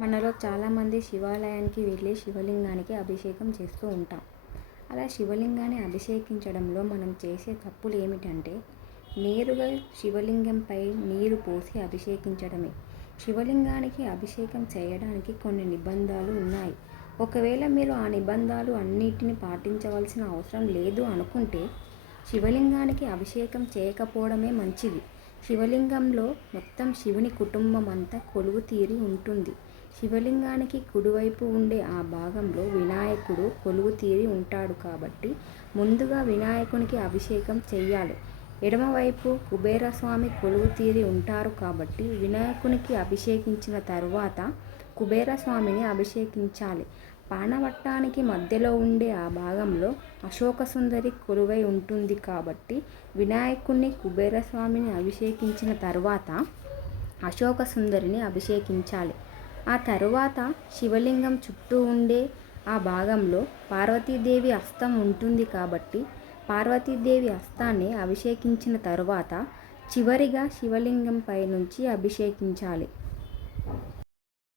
మనలో చాలామంది శివాలయానికి వెళ్ళి శివలింగానికి అభిషేకం చేస్తూ ఉంటాం. అలా శివలింగాన్ని అభిషేకించడంలో మనం చేసే తప్పులు ఏమిటంటే నేరుగా శివలింగంపై నీరు పోసి అభిషేకించడమే. శివలింగానికి అభిషేకం చేయడానికి కొన్ని నిబంధనలు ఉన్నాయి. ఒకవేళ మీరు ఆ నిబంధనలు అన్నిటిని పాటించవలసిన అవసరం లేదు అనుకుంటే శివలింగానికి అభిషేకం చేయకపోవడమే మంచిది. శివలింగంలో మొత్తం శివుని కుటుంబం అంతా కొలువు తీరి ఉంటుంది. శివలింగానికి కుడివైపు ఉండే ఆ భాగంలో వినాయకుడు కొలువు తీరి ఉంటాడు కాబట్టి ముందుగా వినాయకునికి అభిషేకం చెయ్యాలి. ఎడమవైపు కుబేరస్వామి కొలువు తీరి ఉంటారు కాబట్టి వినాయకునికి అభిషేకించిన తరువాత కుబేరస్వామిని అభిషేకించాలి. పానవట్టానికి మధ్యలో ఉండే ఆ భాగంలో అశోక సుందరి కొలువై ఉంటుంది కాబట్టి వినాయకుణ్ణి కుబేరస్వామిని అభిషేకించిన తర్వాత అశోక సుందరిని అభిషేకించాలి. ఆ తరువాత శివలింగం చుట్టూ ఉండే ఆ భాగంలో పార్వతీదేవి హస్తం ఉంటుంది కాబట్టి పార్వతీదేవి హస్తాన్ని అభిషేకించిన తరువాత చివరిగా శివలింగం పై నుంచి అభిషేకించాలి.